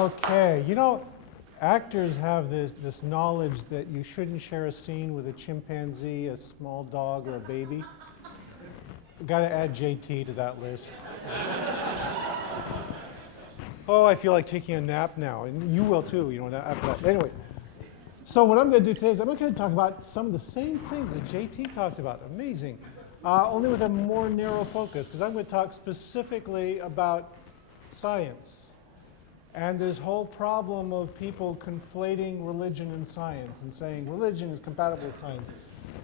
Okay, you know, actors have this knowledge that you shouldn't share a scene with a chimpanzee, a small dog, or a baby. Got to add JT to that list. Oh, I feel like taking a nap now, and you will too, you know, after that. Anyway, so what I'm going to do today is I'm going to talk about some of the same things that JT talked about. Amazing. Only with a more narrow focus, because I'm going to talk specifically about science. And this whole problem of people conflating religion and science and saying religion is compatible with science.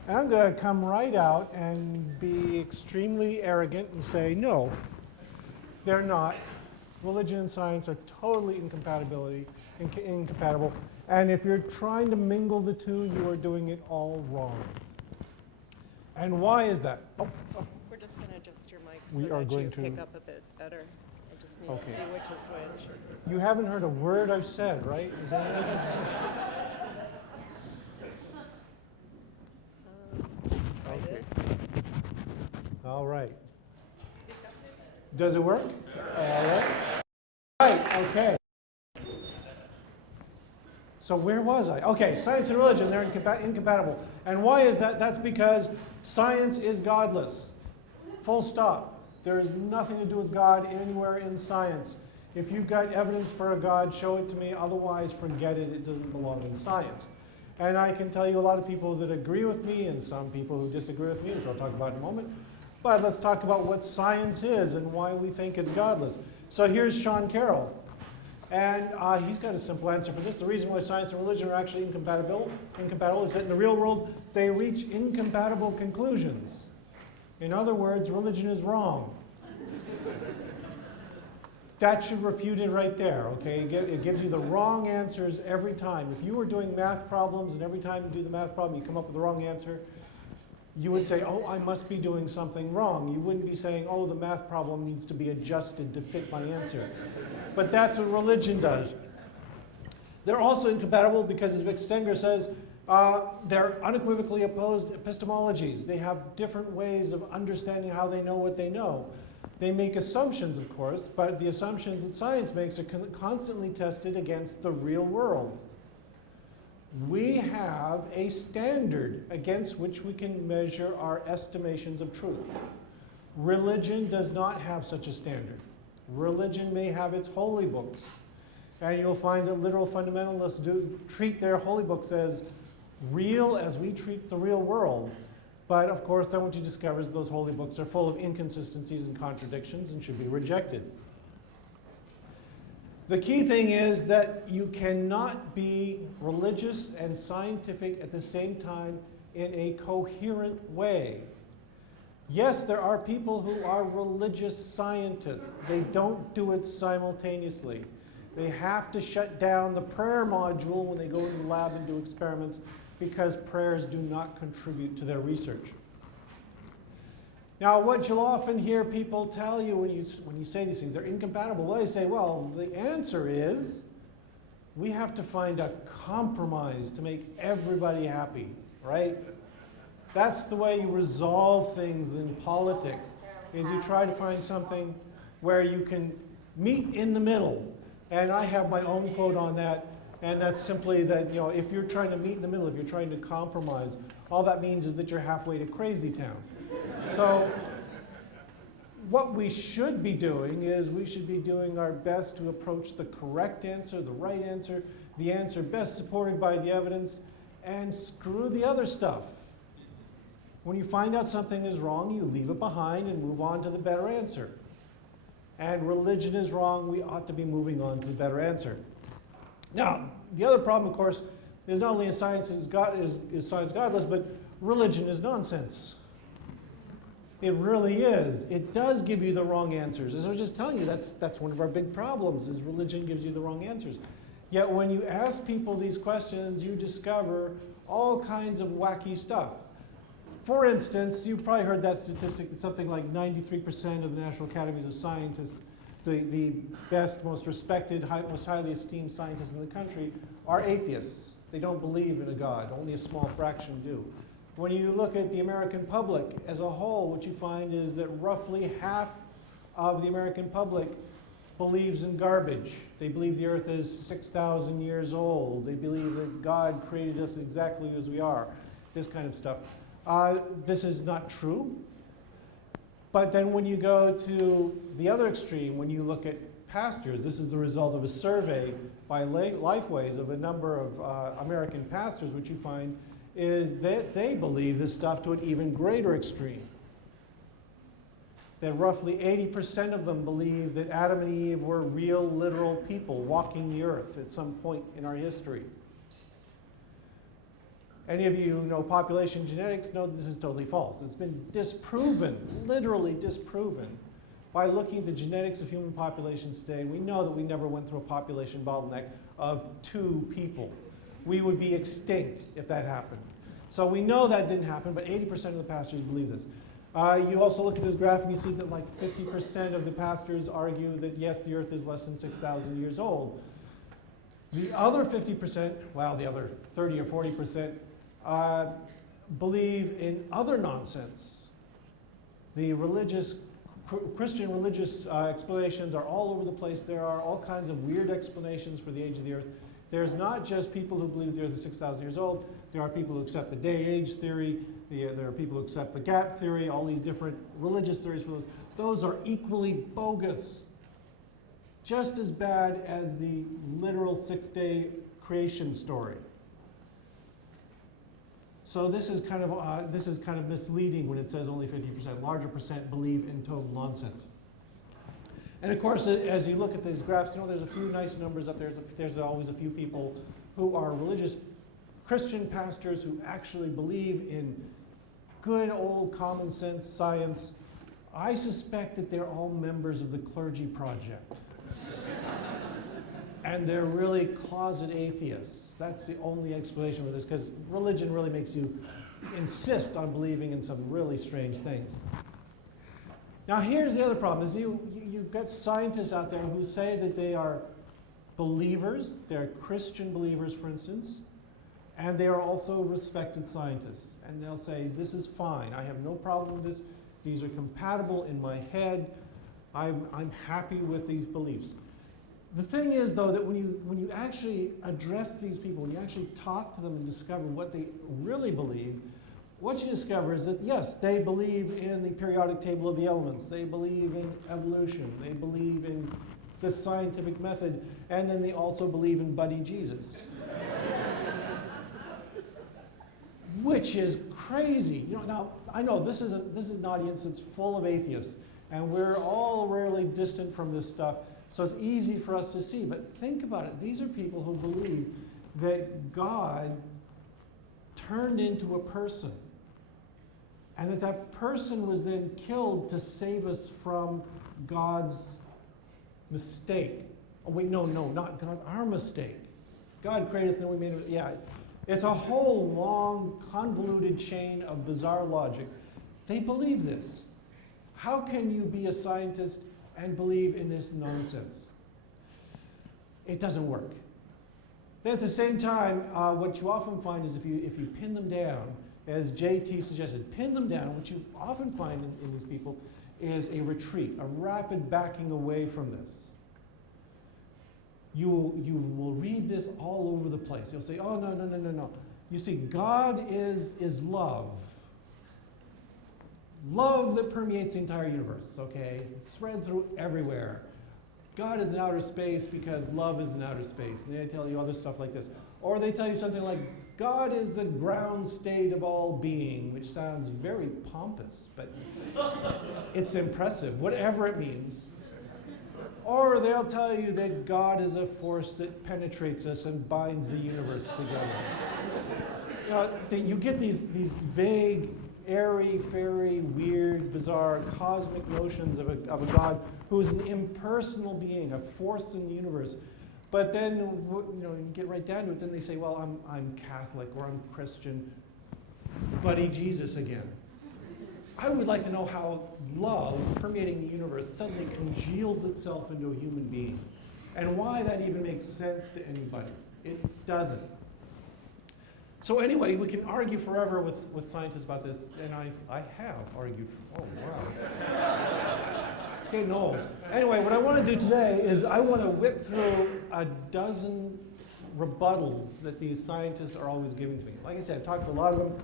And I'm going to come right out and be extremely arrogant and say, no, they're not. Religion and science are totally incompatible. And if you're trying to mingle the two, you are doing it all wrong. And why is that? We're just going to adjust your mic so We are that going you to- pick up a bit better. I just need to Okay. see which is which. You haven't heard a word I've said, right? Is that Try Okay. this. all right. Does it work? All right. Right, okay. So where was I? Okay, science and religion, they're incompatible. And why is that? That's because science is godless. Full stop. There is nothing to do with God anywhere in science. If you've got evidence for a God, show it to me. Otherwise, forget it. It doesn't belong in science. And I can tell you a lot of people that agree with me and some people who disagree with me, which I'll talk about in a moment. But let's talk about what science is and why we think it's godless. So here's Sean Carroll. And he's got a simple answer for this. The reason why science and religion are actually incompatible is that in the real world, they reach incompatible conclusions. In other words, religion is wrong. That should refute it right there, okay? It gives you the wrong answers every time. If you were doing math problems and every time you do the math problem, you come up with the wrong answer, you would say, oh, I must be doing something wrong. You wouldn't be saying, oh, the math problem needs to be adjusted to fit my answer. But that's what religion does. They're also incompatible because, as Vic Stenger says, they're unequivocally opposed epistemologies. They have different ways of understanding how they know what they know. They make assumptions, of course, but the assumptions that science makes are constantly tested against the real world. We have a standard against which we can measure our estimations of truth. Religion does not have such a standard. Religion may have its holy books, and you'll find that literal fundamentalists do treat their holy books as real as we treat the real world. But of course, then what you discover is those holy books are full of inconsistencies and contradictions and should be rejected. The key thing is that you cannot be religious and scientific at the same time in a coherent way. Yes, there are people who are religious scientists. They don't do it simultaneously. They have to shut down the prayer module when they go to the lab and do experiments because prayers do not contribute to their research. Now, what you'll often hear people tell you when you say these things, they're incompatible. Well, they say, well, the answer is we have to find a compromise to make everybody happy, right? That's the way you resolve things in politics, is you try to find something where you can meet in the middle. And I have my own quote on that, and that's simply that, you know, if you're trying to meet in the middle, if you're trying to compromise, all that means is that you're halfway to crazy town. So what we should be doing is we should be doing our best to approach the correct answer, the right answer, the answer best supported by the evidence, and screw the other stuff. When you find out something is wrong, you leave it behind and move on to the better answer. And religion is wrong, we ought to be moving on to the better answer. Now, the other problem, of course, is not only is science godless, but religion is nonsense. It really is. It does give you the wrong answers. As I was just telling you, that's one of our big problems, is religion gives you the wrong answers. Yet when you ask people these questions, you discover all kinds of wacky stuff. For instance, you've probably heard that statistic that something like 93% of the National Academies of Scientists, the best, most respected, most highly esteemed scientists in the country, are atheists. They don't believe in a God. Only a small fraction do. When you look at the American public as a whole, what you find is that roughly half of the American public believes in garbage. They believe the earth is 6,000 years old. They believe that God created us exactly as we are. This kind of stuff. This is not true. But then when you go to the other extreme, when you look at pastors, this is the result of a survey by Lifeways of a number of American pastors, which you find is that they believe this stuff to an even greater extreme. That roughly 80% of them believe that Adam and Eve were real, literal people walking the earth at some point in our history. Any of you who know population genetics know that this is totally false. It's been disproven, literally disproven, by looking at the genetics of human populations today. We know that we never went through a population bottleneck of 2 people. We would be extinct if that happened. So we know that didn't happen, but 80% of the pastors believe this. You also look at this graph and you see that like 50% of the pastors argue that yes, the earth is less than 6,000 years old. The other 50%, well, the other 30 or 40%, believe in other nonsense. The Christian religious explanations are all over the place. There are all kinds of weird explanations for the age of the earth. There's not just people who believe the earth is 6,000 years old. There are people who accept the day-age theory. There are people who accept the gap theory, all these different religious theories for those. Those are equally bogus. Just as bad as the literal 6-day creation story. So this is kind of misleading when it says only 50%. Larger percent believe in total nonsense. And of course, as you look at these graphs, you know, there's a few nice numbers up there. There's always a few people who are religious Christian pastors who actually believe in good old common sense science. I suspect that they're all members of the Clergy Project. And they're really closet atheists. That's the only explanation for this, because religion really makes you insist on believing in some really strange things. Now here's the other problem, is you've got scientists out there who say that they are believers, they're Christian believers, for instance, and they are also respected scientists. And they'll say, this is fine, I have no problem with this, these are compatible in my head, I'm happy with these beliefs. The thing is, though, that when you actually address these people, when you actually talk to them and discover what they really believe, what you discover is that, yes, they believe in the periodic table of the elements, they believe in evolution, they believe in the scientific method, and then they also believe in Buddy Jesus. Which is crazy. You know, now, I know this is an audience that's full of atheists, and we're all rarely distant from this stuff, so it's easy for us to see. But think about it. These are people who believe that God turned into a person, and that person was then killed to save us from God's mistake. Oh, wait, no, not God, our mistake. God created us, and then we made it. Yeah, it's a whole long, convoluted chain of bizarre logic. They believe this. How can you be a scientist and believe in this nonsense? It doesn't work. Then at the same time, what you often find is if you pin them down, as JT suggested, pin them down, what you often find in these people is a retreat, a rapid backing away from this. You will read this all over the place. You'll say, oh, no. You see, God is love. Love that permeates the entire universe, okay? It's spread through everywhere. God is in outer space because love is in outer space. And they tell you other stuff like this. Or they tell you something like, God is the ground state of all being, which sounds very pompous, but it's impressive, whatever it means. Or they'll tell you that God is a force that penetrates us and binds the universe together. You know, you get these vague, airy, fairy, weird, bizarre, cosmic notions of a God who is an impersonal being, a force in the universe. But then, you know, you get right down to it, then they say, well, I'm Catholic or I'm Christian. Buddy Jesus again. I would like to know how love permeating the universe suddenly congeals itself into a human being, and why that even makes sense to anybody. It doesn't. So anyway, we can argue forever with scientists about this, and I have argued. Oh, wow. It's getting old. Anyway, what I want to do today is I want to whip through a dozen rebuttals that these scientists are always giving to me. Like I said, I've talked to a lot of them,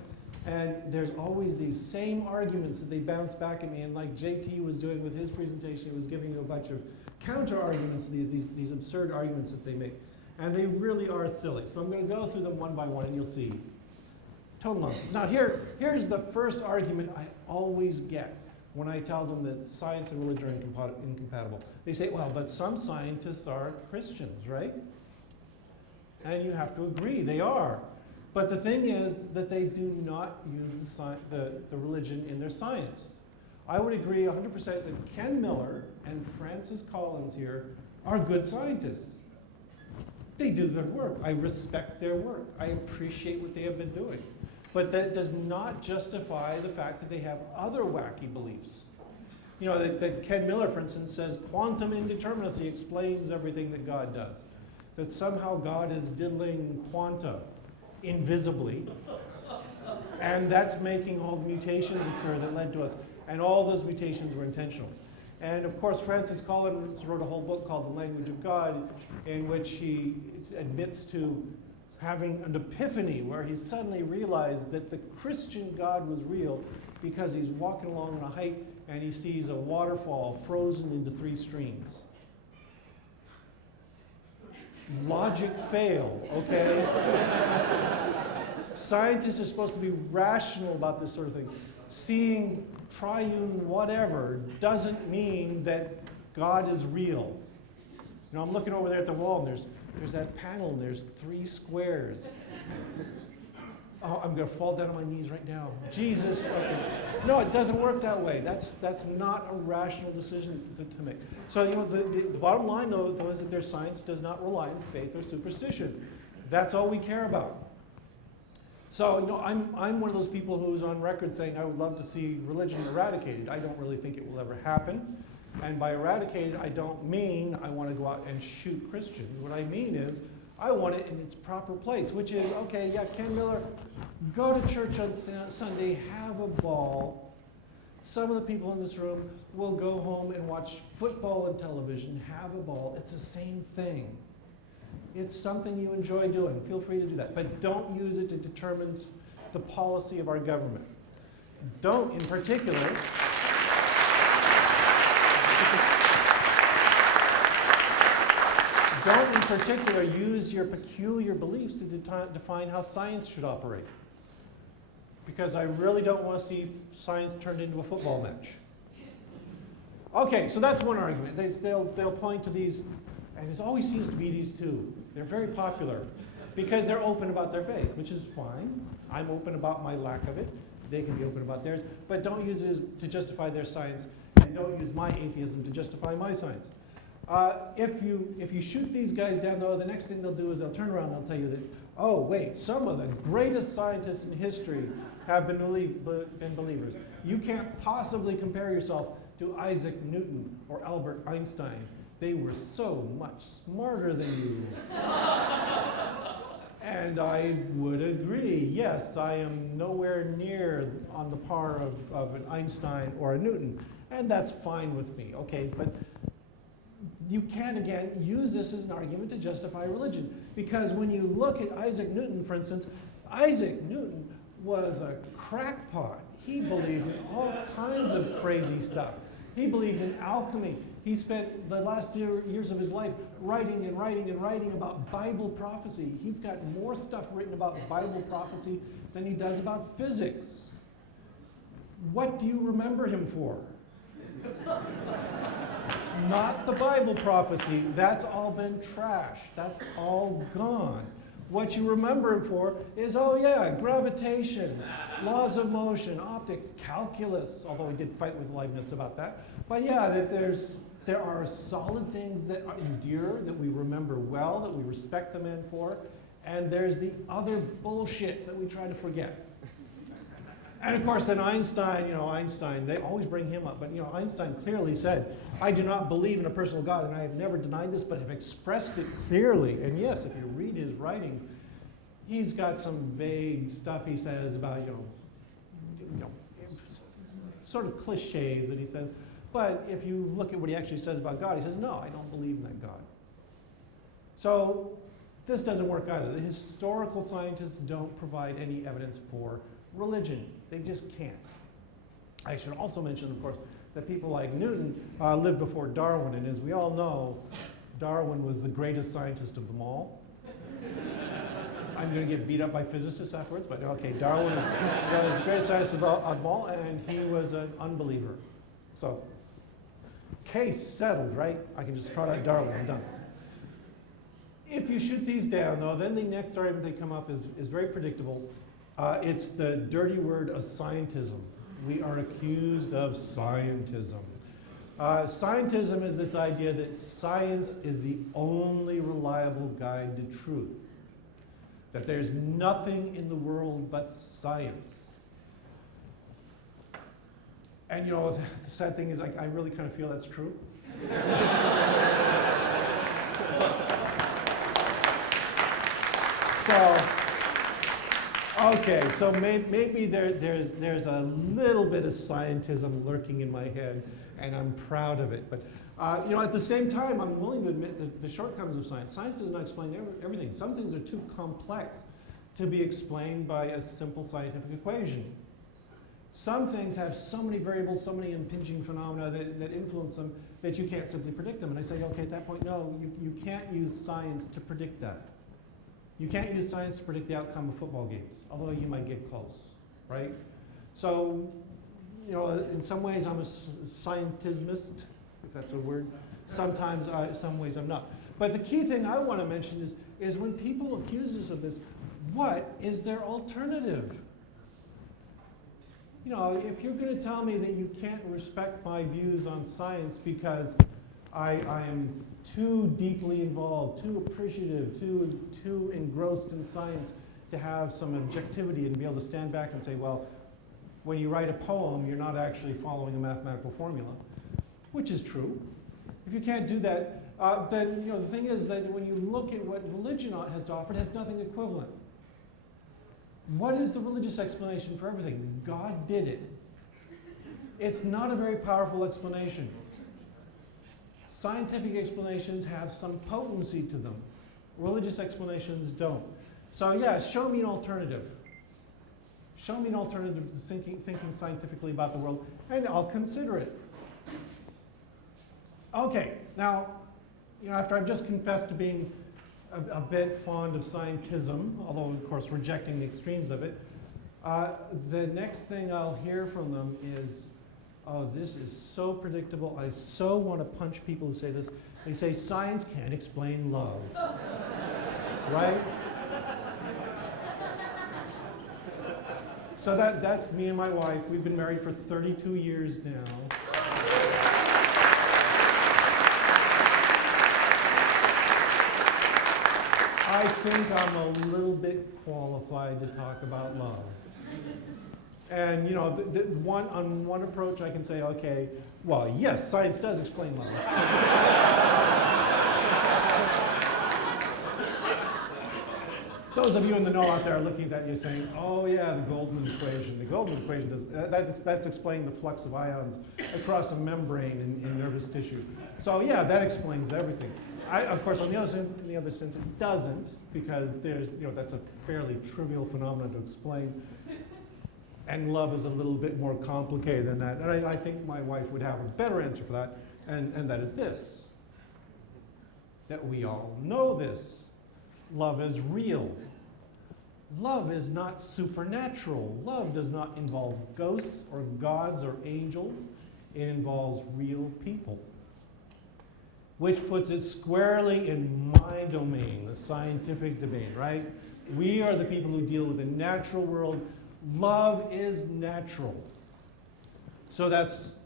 and there's always these same arguments that they bounce back at me, and like JT was doing with his presentation, he was giving you a bunch of counter-arguments to these absurd arguments that they make. And they really are silly. So I'm going to go through them one by one, and you'll see. Total nonsense. Now here's the first argument I always get when I tell them that science and religion are incompatible. They say, well, but some scientists are Christians, right? And you have to agree, they are. But the thing is that they do not use the religion in their science. I would agree 100% that Ken Miller and Francis Collins here are good scientists. They do good work. I respect their work. I appreciate what they have been doing. But that does not justify the fact that they have other wacky beliefs. You know, that Ken Miller, for instance, says quantum indeterminacy explains everything that God does. That somehow God is diddling quanta invisibly, and that's making all the mutations occur that led to us. And all those mutations were intentional. And of course, Francis Collins wrote a whole book called The Language of God, in which he admits to having an epiphany where he suddenly realized that the Christian God was real because he's walking along on a hike and he sees a waterfall frozen into 3 streams. Logic failed, okay? Scientists are supposed to be rational about this sort of thing. Seeing triune whatever doesn't mean that God is real. You know, I'm looking over there at the wall, and there's that panel, and there's 3 squares. Oh, I'm going to fall down on my knees right now. Jesus. Okay. No, it doesn't work that way. That's not a rational decision to make. So, you know, the bottom line, though, is that their science does not rely on faith or superstition. That's all we care about. So, you know, I'm one of those people who's on record saying I would love to see religion eradicated. I don't really think it will ever happen. And by eradicated, I don't mean I want to go out and shoot Christians. What I mean is I want it in its proper place, which is, okay, yeah, Ken Miller, go to church on Sunday, have a ball. Some of the people in this room will go home and watch football on television, have a ball. It's the same thing. It's something you enjoy doing. Feel free to do that. But don't use it to determine the policy of our government. Don't, in particular, use your peculiar beliefs to define how science should operate. Because I really don't want to see science turned into a football match. Okay, so that's one argument. They'll point to these, and it always seems to be these two. They're very popular because they're open about their faith, which is fine. I'm open about my lack of it. They can be open about theirs. But don't use it to justify their science, and don't use my atheism to justify my science. If you shoot these guys down, though, the next thing they'll do is they'll turn around and they'll tell you that, oh, wait, some of the greatest scientists in history have been believers. You can't possibly compare yourself to Isaac Newton or Albert Einstein. They were so much smarter than you. And I would agree. Yes, I am nowhere near on the par of an Einstein or a Newton. And that's fine with me, okay? But you can, again, use this as an argument to justify religion. Because when you look at Isaac Newton, for instance, Isaac Newton was a crackpot. He believed in all kinds of crazy stuff. He believed in alchemy. He spent the last years of his life writing and writing and writing about Bible prophecy. He's got more stuff written about Bible prophecy than he does about physics. What do you remember him for? Not the Bible prophecy. That's all been trashed. That's all gone. What you remember him for is, oh yeah, gravitation, laws of motion, optics, calculus, although he did fight with Leibniz about that. But yeah, there are solid things that endure, that we remember well, that we respect the man for, and there's the other bullshit that we try to forget. And of course, then Einstein, they always bring him up, but Einstein clearly said, I do not believe in a personal God, and I have never denied this, but have expressed it clearly. And yes, if you read his writings, he's got some vague stuff he says about, sort of cliches, and he says, But if you look at what he actually says about God, he says, no, I don't believe in that God. So this doesn't work either. The historical scientists don't provide any evidence for religion. They just can't. I should also mention, of course, that people like Newton lived before Darwin, and as we all know, Darwin was the greatest scientist of them all. I'm going to get beat up by physicists afterwards, but okay, Darwin was the greatest scientist of them all, and he was an unbeliever. So, case settled, right? I can just trot out Darwin, I'm done. If you shoot these down, though, then the next argument they come up is very predictable. It's the dirty word of scientism. We are accused of scientism. Scientism is this idea that science is the only reliable guide to truth. That there's nothing in the world but science. And you know, the sad thing is I really kind of feel that's true. So maybe there's a little bit of scientism lurking in my head, and I'm proud of it. But you know, at the same time, I'm willing to admit the shortcomings of science. Science does not explain everything. Some things are too complex to be explained by a simple scientific equation. Some things have so many variables, so many impinging phenomena that influence them that you can't simply predict them. And I say, okay, at that point, no, you can't use science to predict that. You can't use science to predict the outcome of football games, although you might get close, right? So, you know, in some ways I'm a scientismist, if that's a word. Sometimes, some ways I'm not. But the key thing I want to mention is when people accuse us of this, what is their alternative? You know, if you're going to tell me that you can't respect my views on science because I am too deeply involved, too appreciative, too engrossed in science to have some objectivity and be able to stand back and say, well, when you write a poem, you're not actually following a mathematical formula, which is true. If you can't do that, then you know the thing is that when you look at what religion has to offer, it has nothing equivalent. What is the religious explanation for everything? God did it. It's not a very powerful explanation. Scientific explanations have some potency to them. Religious explanations don't. So yeah, show me an alternative. Show me an alternative to thinking scientifically about the world, and I'll consider it. Okay, now, you know, after I've just confessed to being a bit fond of scientism, although of course rejecting the extremes of it, the next thing I'll hear from them is, oh, this is so predictable. I so want to punch people who say this. They say science can't explain love. Right? So that's me and my wife. We've been married for 32 years now. I think I'm a little bit qualified to talk about love. And you know, on one approach I can say, okay, well, yes, science does explain love. Those of you in the know out there are looking at that and you're saying, oh yeah, the Goldman equation. The Goldman equation that's explaining the flux of ions across a membrane in nervous tissue. So yeah, that explains everything. Of course, on the other sense, it doesn't, because that's a fairly trivial phenomenon to explain. And love is a little bit more complicated than that. And I think my wife would have a better answer for that, and that is this. That we all know this. Love is real. Love is not supernatural. Love does not involve ghosts or gods or angels. It involves real people. Which puts it squarely in my domain, the scientific domain, right? We are the people who deal with the natural world. Love is natural. So let's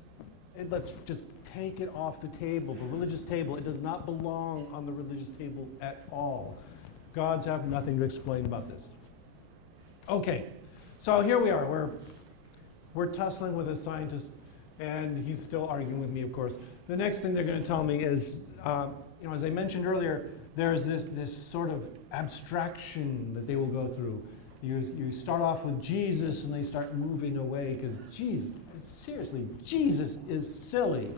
just take it off the table, the religious table. It does not belong on the religious table at all. Gods have nothing to explain about this. Okay, so here we are. We're tussling with a scientist, and he's still arguing with me, of course. The next thing they're going to tell me is, as I mentioned earlier, there's this sort of abstraction that they will go through. You start off with Jesus, and they start moving away, because Jesus, seriously, Jesus is silly.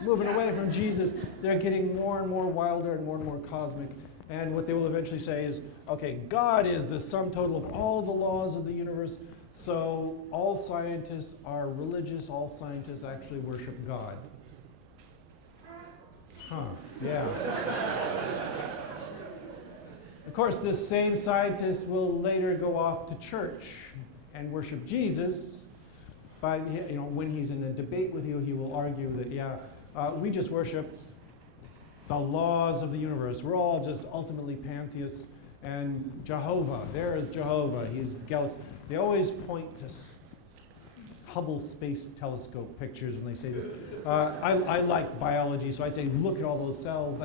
Moving away from Jesus, they're getting more and more wilder and more cosmic. And what they will eventually say is, okay, God is the sum total of all the laws of the universe, so all scientists are religious, all scientists actually worship God. Huh, yeah. Of course, this same scientist will later go off to church and worship Jesus, but when he's in a debate with you, he will argue that, we just worship the laws of the universe. We're all just ultimately pantheists. And Jehovah, there is Jehovah. He's the galaxy. They always point to Hubble Space Telescope pictures when they say this. I like biology, so I'd say, look at all those cells.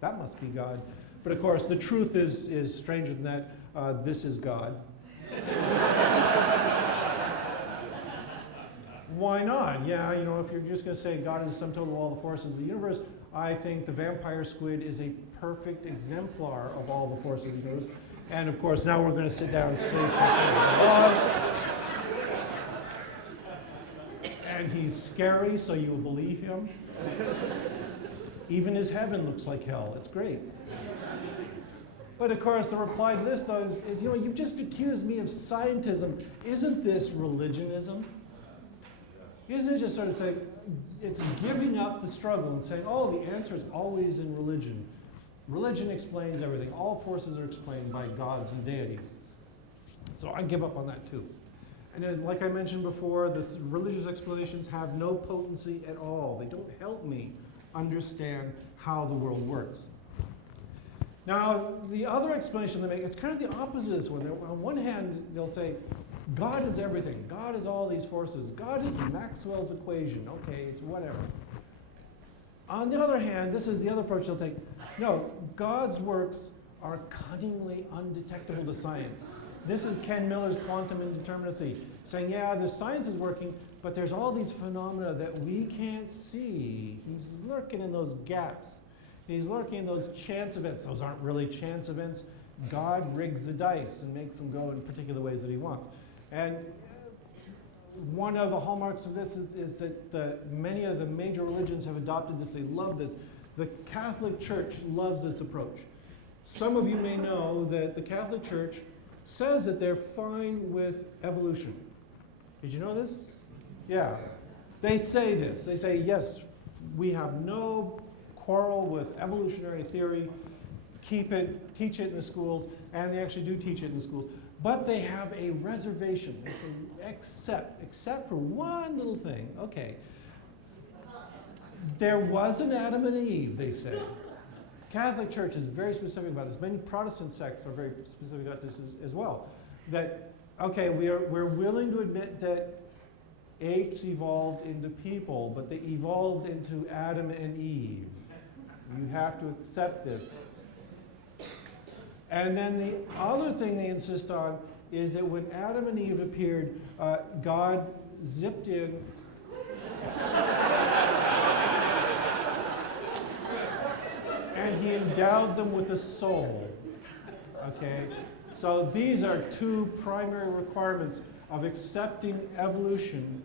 That must be God. But of course, the truth is stranger than that. This is God. Why not? Yeah, if you're just going to say God is the sum total of all the forces of the universe, I think the vampire squid is a perfect exemplar of all the forces of the universe. And of course, now we're going to sit down and say some laws. And he's scary, so you will believe him. Even his heaven looks like hell. It's great. But of course, the reply to this, though, is you've just accused me of scientism. Isn't this religionism? Isn't it just sort of saying, it's giving up the struggle and saying, oh, the answer is always in religion. Religion explains everything. All forces are explained by gods and deities. So I give up on that too. And then, like I mentioned before, the religious explanations have no potency at all. They don't help me understand how the world works. Now, the other explanation they make, it's kind of the opposite of this one. On one hand, they'll say, God is everything. God is all these forces. God is Maxwell's equation. Okay, it's whatever. On the other hand, this is the other approach they'll take. No, God's works are cunningly undetectable to science. This is Ken Miller's quantum indeterminacy, saying, yeah, the science is working, but there's all these phenomena that we can't see. He's lurking in those gaps. He's lurking in those chance events. Those aren't really chance events. God rigs the dice and makes them go in particular ways that he wants. And one of the hallmarks of this is that many of the major religions have adopted this. They love this. The Catholic Church loves this approach. Some of you may know that the Catholic Church says that they're fine with evolution. Did you know this? Yeah. They say this. They say, yes, we have no quarrel with evolutionary theory. Keep it, teach it in the schools, and they actually do teach it in the schools. But they have a reservation. They say, except for one little thing. Okay. There was an Adam and Eve, they say. Catholic Church is very specific about this. Many Protestant sects are very specific about this as well. That, okay, we're willing to admit that apes evolved into people, but they evolved into Adam and Eve. You have to accept this. And then the other thing they insist on is that when Adam and Eve appeared, God zipped in and he endowed them with a soul. Okay? So these are two primary requirements of accepting evolution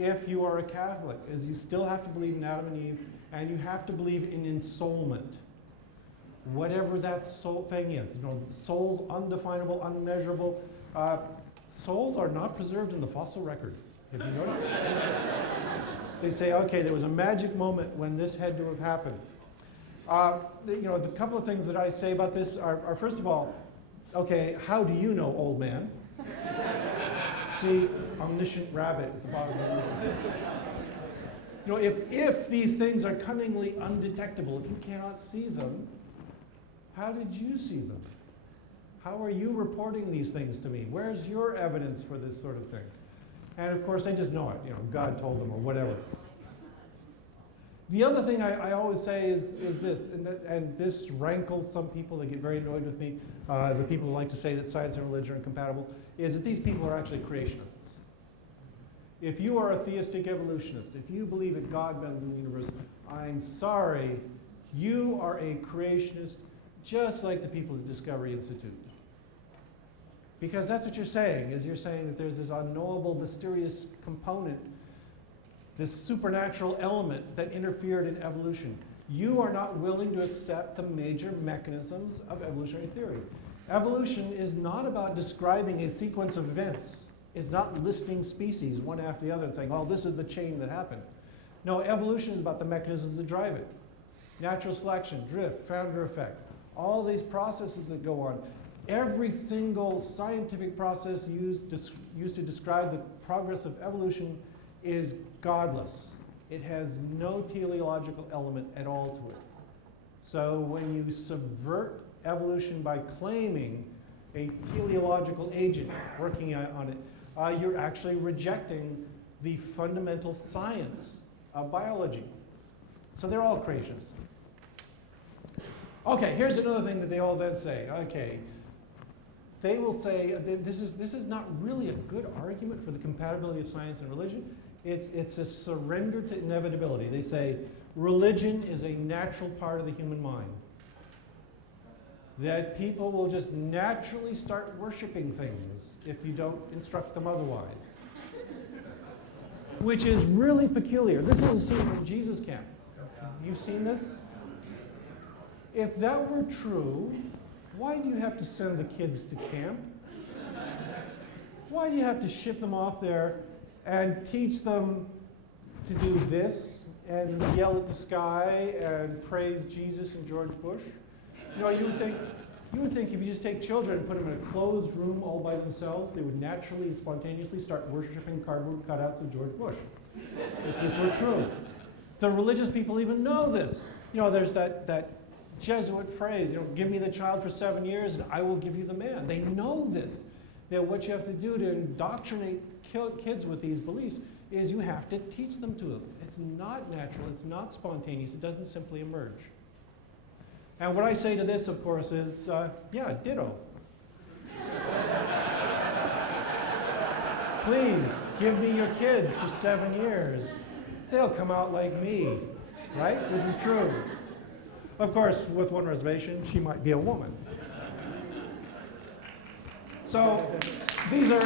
if you are a Catholic, is you still have to believe in Adam and Eve, and you have to believe in ensoulment. Whatever that soul thing is. Souls, undefinable, unmeasurable. Souls are not preserved in the fossil record. Have you noticed? They say, okay, there was a magic moment when this had to have happened. The couple of things that I say about this are first of all, okay, how do you know, old man? See, omniscient rabbit at the bottom of the if these things are cunningly undetectable, if you cannot see them, how did you see them? How are you reporting these things to me? Where's your evidence for this sort of thing? And of course, they just know it. God told them or whatever. The other thing I always say is this, and this rankles some people. They get very annoyed with me. The people who like to say that science and religion are incompatible, is that these people are actually creationists. If you are a theistic evolutionist, if you believe that God made the universe, I'm sorry, you are a creationist just like the people at the Discovery Institute. Because that's what you're saying, is you're saying that there's this unknowable, mysterious component, this supernatural element that interfered in evolution. You are not willing to accept the major mechanisms of evolutionary theory. Evolution is not about describing a sequence of events. It's not listing species one after the other and saying, oh, this is the chain that happened. No, evolution is about the mechanisms that drive it. Natural selection, drift, founder effect, all these processes that go on. Every single scientific process used to describe the progress of evolution is godless. It has no teleological element at all to it. So when you subvert evolution by claiming a teleological agent working on it, you're actually rejecting the fundamental science of biology. So they're all creationists. Okay, here's another thing that they all then say. Okay, they will say this is not really a good argument for the compatibility of science and religion. It's a surrender to inevitability. They say religion is a natural part of the human mind. That people will just naturally start worshiping things if you don't instruct them otherwise. Which is really peculiar. This is a scene from Jesus Camp. You've seen this? If that were true, why do you have to send the kids to camp? Why do you have to ship them off there and teach them to do this and yell at the sky and praise Jesus and George Bush? You know, you would think if you just take children and put them in a closed room all by themselves, they would naturally and spontaneously start worshiping cardboard cutouts of George Bush, if this were true. The religious people even know this. You know, there's that Jesuit phrase, you know, give me the child for 7 years and I will give you the man. They know this, that what you have to do to indoctrinate kids with these beliefs is you have to teach them to them. It's not natural, it's not spontaneous, it doesn't simply emerge. And what I say to this, of course, is, yeah, ditto. Please, give me your kids for 7 years. They'll come out like me, right? This is true. Of course, with one reservation, she might be a woman. So, these are...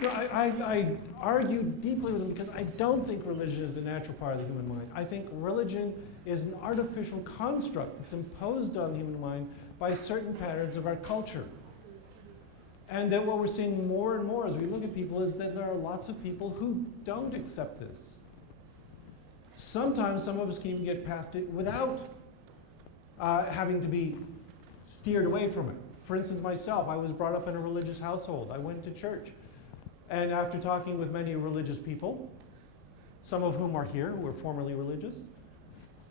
You know, I argue deeply with them because I don't think religion is a natural part of the human mind. I think religion is an artificial construct that's imposed on the human mind by certain patterns of our culture. And that what we're seeing more and more as we look at people is that there are lots of people who don't accept this. Sometimes some of us can even get past it without having to be steered away from it. For instance, myself, I was brought up in a religious household. I went to church. And after talking with many religious people, some of whom are here, who were formerly religious,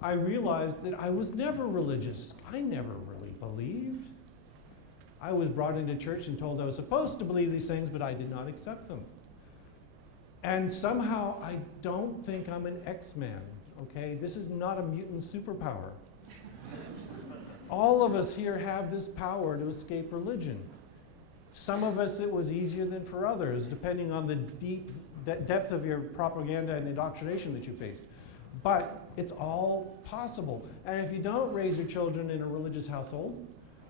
I realized that I was never religious. I never really believed. I was brought into church and told I was supposed to believe these things, but I did not accept them. And somehow I don't think I'm an X-Man, okay? This is not a mutant superpower. All of us here have this power to escape religion. Some of us, it was easier than for others, depending on the depth of your propaganda and indoctrination that you faced. But it's all possible. And if you don't raise your children in a religious household,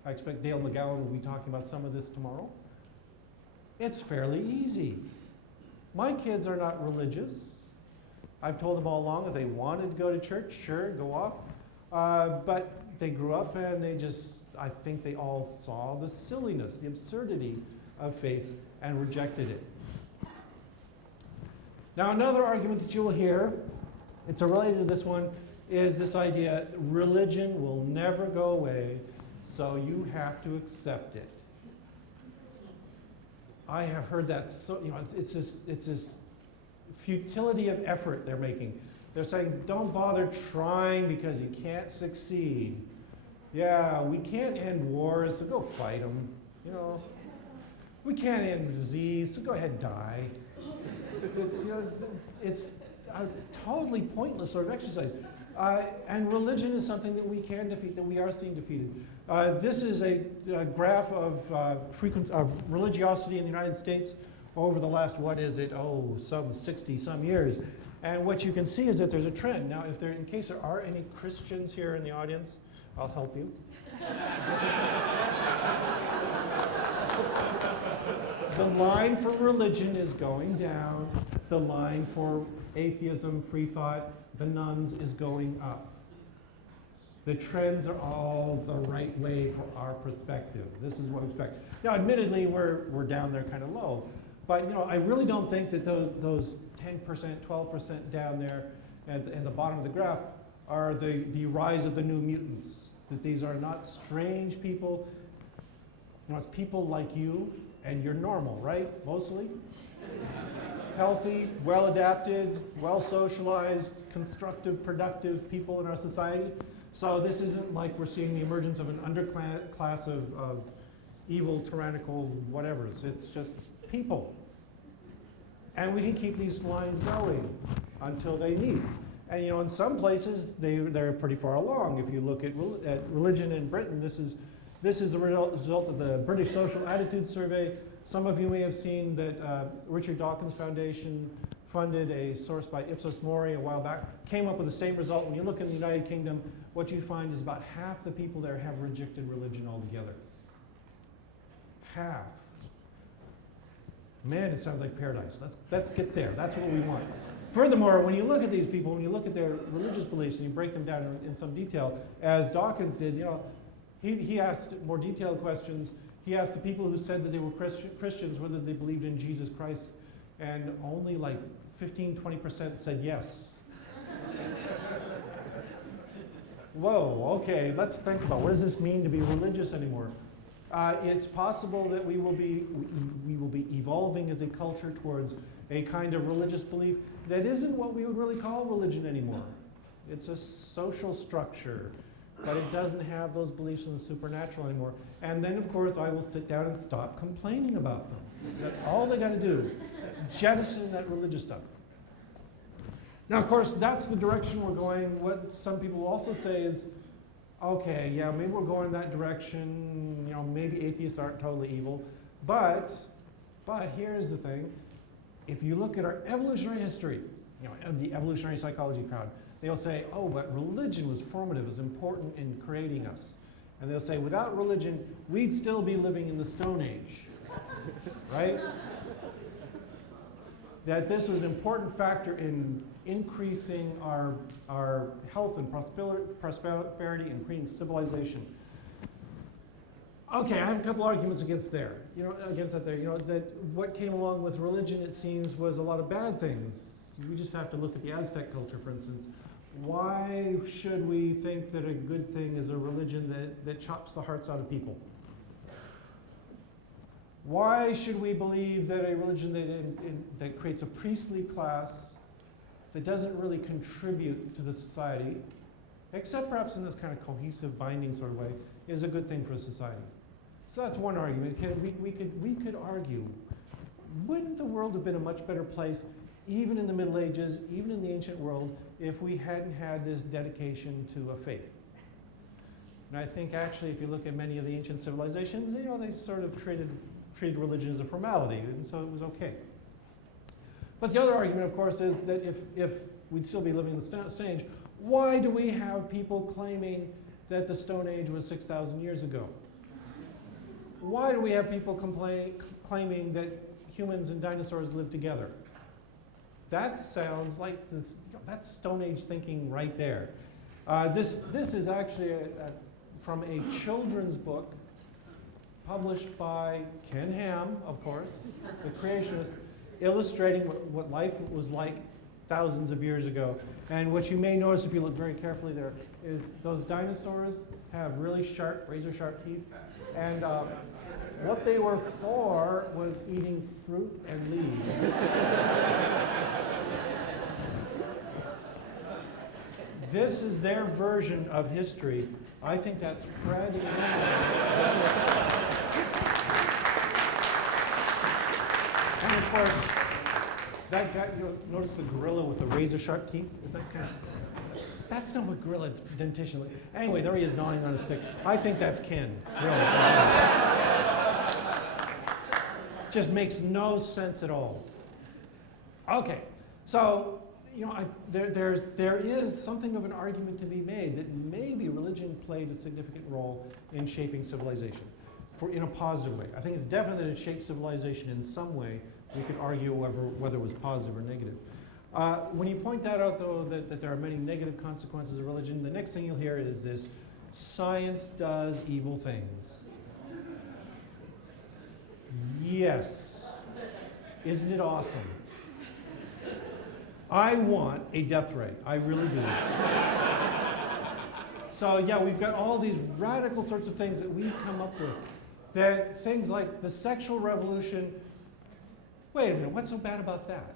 I expect Dale McGowan will be talking about some of this tomorrow, it's fairly easy. My kids are not religious. I've told them all along if they wanted to go to church, sure, go off. But they grew up and they just, I think they all saw the silliness, the absurdity of faith and rejected it. Now another argument that you will hear, it's related to this one, is this idea, religion will never go away, so you have to accept it. I have heard that, so, you know, it's this futility of effort they're making. They're saying, don't bother trying because you can't succeed. Yeah, we can't end wars, so go fight them. You know, we can't end disease, so go ahead and die. It's, you know, it's a totally pointless sort of exercise. And religion is something that we can defeat, that we are seeing defeated. This is a graph of religiosity in the United States over the last, some 60-some years. And what you can see is that there's a trend. Now, in case there are any Christians here in the audience, I'll help you. The line for religion is going down. The line for atheism, free thought, the nuns is going up. The trends are all the right way for our perspective. This is what we expect. Now, admittedly, we're down there kind of low. But I really don't think that those 10%, 12% down there at the bottom of the graph are the rise of the new mutants. That these are not strange people. It's people like you, and you're normal, right? Mostly. Healthy, well-adapted, well-socialized, constructive, productive people in our society. So this isn't like we're seeing the emergence of an underclass of evil, tyrannical whatevers. It's just people. And we can keep these lines going until they meet. And in some places, they're pretty far along. If you look at religion in Britain, this is the result of the British Social Attitude Survey. Some of you may have seen that Richard Dawkins Foundation funded a source by Ipsos Mori a while back, came up with the same result. When you look in the United Kingdom, what you find is about half the people there have rejected religion altogether. Half. Man, it sounds like paradise. Let's get there. That's what we want. Furthermore, when you look at these people, when you look at their religious beliefs and you break them down in some detail, as Dawkins did, he asked more detailed questions. He asked the people who said that they were Christians whether they believed in Jesus Christ, and only like 15-20% said yes. Whoa, okay, let's think about what does this mean to be religious anymore? It's possible that we will be evolving as a culture towards a kind of religious belief that isn't what we would really call religion anymore. It's a social structure, but it doesn't have those beliefs in the supernatural anymore. And then, of course, I will sit down and stop complaining about them. That's all they got to do. Jettison that religious stuff. Now, of course, that's the direction we're going. What some people also say is, okay, yeah, maybe we're going that direction. Maybe atheists aren't totally evil. But here's the thing. If you look at our evolutionary history, the evolutionary psychology crowd, they'll say, oh, but religion was formative, it was important in creating us. And they'll say, without religion, we'd still be living in the Stone Age, right? That this was an important factor in increasing our health and prosperity and creating civilization. Okay, I have a couple arguments against that that what came along with religion, it seems, was a lot of bad things. We just have to look at the Aztec culture, for instance. Why should we think that a good thing is a religion that chops the hearts out of people? Why should we believe that a religion that creates a priestly class that doesn't really contribute to the society, except perhaps in this kind of cohesive, binding sort of way, is a good thing for a society? So that's one argument. We could argue, wouldn't the world have been a much better place, even in the Middle Ages, even in the ancient world, if we hadn't had this dedication to a faith? And I think actually, if you look at many of the ancient civilizations, they sort of treated religion as a formality, and so it was okay. But the other argument, of course, is that if we'd still be living in the Stone Age, why do we have people claiming that the Stone Age was 6,000 years ago? Why do we have people claiming that humans and dinosaurs lived together? That sounds like this. That's Stone Age thinking right there. This is actually from a children's book published by Ken Ham, of course, the creationist, illustrating what life was like thousands of years ago. And what you may notice if you look very carefully there is those dinosaurs have really sharp, razor-sharp teeth. And what they were for was eating fruit and leaves. This is their version of history. I think that's Fred. And of course, that guy, notice the gorilla with the razor-sharp teeth? That's not what gorilla dentition looks like. Anyway, there he is gnawing on a stick. I think that's Ken, really. Just makes no sense at all. Okay, so there is something of an argument to be made that maybe religion played a significant role in shaping civilization. in a positive way. I think it's definite that it shaped civilization in some way. We could argue whether it was positive or negative. When you point that out, though, that there are many negative consequences of religion, the next thing you'll hear is this: science does evil things. Yes. Isn't it awesome? I want a death ray. I really do. So yeah, we've got all these radical sorts of things that we come up with. That things like the sexual revolution, wait a minute, what's so bad about that?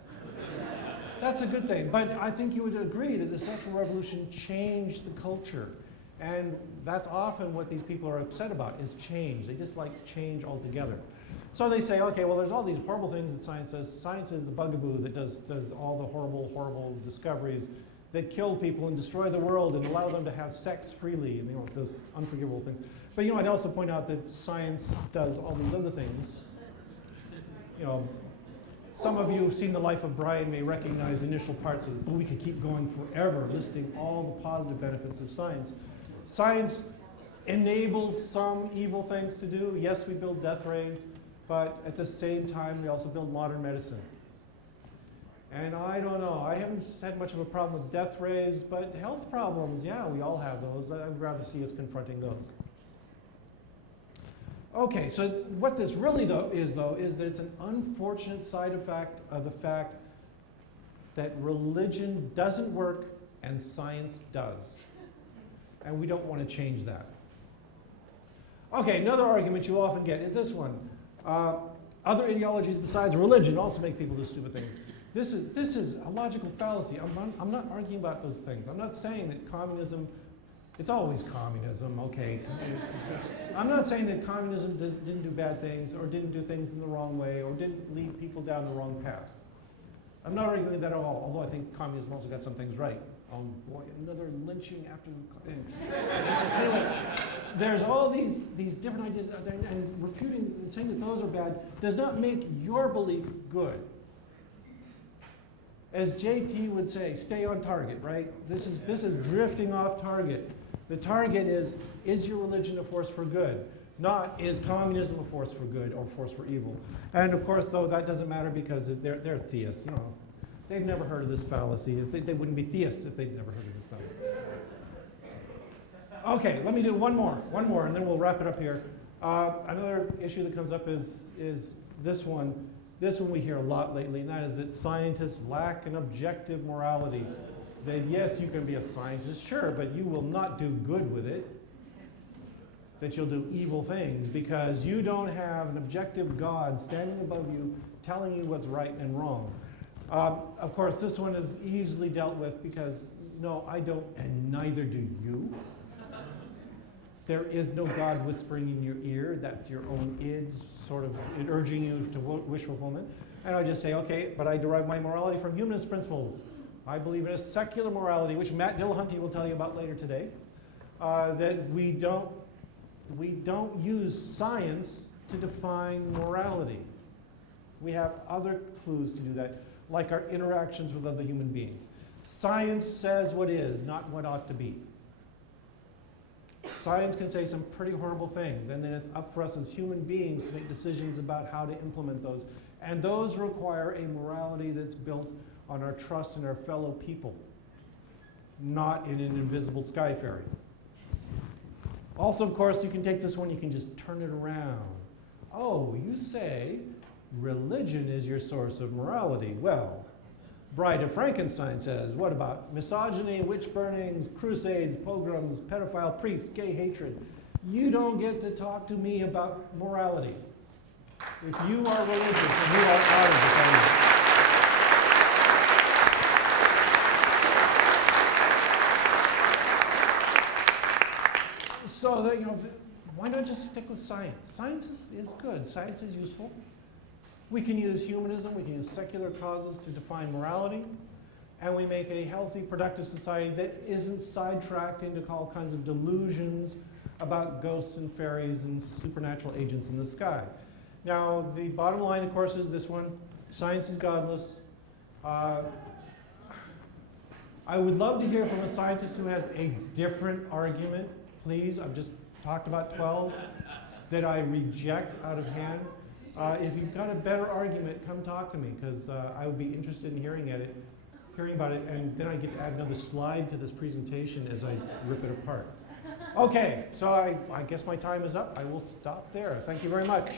That's a good thing. But I think you would agree that the sexual revolution changed the culture. And that's often what these people are upset about, is change. They dislike change altogether. So they say, okay, well, there's all these horrible things that science does. Science is the bugaboo that does all the horrible, horrible discoveries that kill people and destroy the world and allow them to have sex freely, and those unforgivable things. But I'd also point out that science does all these other things. Some of you who've seen The Life of Brian may recognize the initial parts of it, but we could keep going forever listing all the positive benefits of science. Science enables some evil things to do. Yes, we build death rays, but at the same time, we also build modern medicine. And I don't know, I haven't had much of a problem with death rays, but health problems, yeah, we all have those. I'd rather see us confronting those. Okay, so what this really is that it's an unfortunate side effect of the fact that religion doesn't work and science does. And we don't want to change that. Okay, another argument you often get is this one. Other ideologies besides religion also make people do stupid things. This is a logical fallacy. I'm not arguing about those things. I'm not saying that communism, it's always communism, okay. I'm not saying that communism didn't do bad things or didn't do things in the wrong way or didn't lead people down the wrong path. I'm not arguing that at all, although I think communism also got some things right. Oh boy, another lynching after the... Anyway, there's all these different ideas out there, and refuting and saying that those are bad does not make your belief good. As JT would say, stay on target, right? This is drifting off target. The target is your religion a force for good? Not, is communism a force for good or a force for evil? And of course, though, that doesn't matter because they're theists, They've never heard of this fallacy. They wouldn't be theists if they'd never heard of this fallacy. Okay, let me do one more, and then we'll wrap it up here. Another issue that comes up is this one. This one we hear a lot lately, and that is that scientists lack an objective morality. That yes, you can be a scientist, sure, but you will not do good with it. That you'll do evil things because you don't have an objective God standing above you telling you what's right and wrong. Of course, this one is easily dealt with because, no, I don't, and neither do you. There is no God whispering in your ear. That's your own id sort of urging you to wish fulfillment. And I just say, okay, but I derive my morality from humanist principles. I believe in a secular morality, which Matt Dillahunty will tell you about later today, that we don't use science to define morality. We have other clues to do that, like our interactions with other human beings. Science says what is, not what ought to be. Science can say some pretty horrible things, and then it's up for us as human beings to make decisions about how to implement those. And those require a morality that's built on our trust in our fellow people, not in an invisible sky fairy. Also, of course, you can take this one, you can just turn it around. Oh, you say religion is your source of morality. Well, Bride of Frankenstein says, what about misogyny, witch burnings, crusades, pogroms, pedophile priests, gay hatred? You don't get to talk to me about morality. If you are religious, then you are out of the family. So that, why not just stick with science? Science is good. Science is useful. We can use humanism, we can use secular causes to define morality, and we make a healthy, productive society that isn't sidetracked into all kinds of delusions about ghosts and fairies and supernatural agents in the sky. Now, the bottom line, of course, is this one. Science is godless. I would love to hear from a scientist who has a different argument, please. I've just talked about 12. that I reject out of hand. If you've got a better argument, come talk to me, because I would be interested in hearing about it, and then I get to add another slide to this presentation as I rip it apart. Okay, so I guess my time is up. I will stop there. Thank you very much.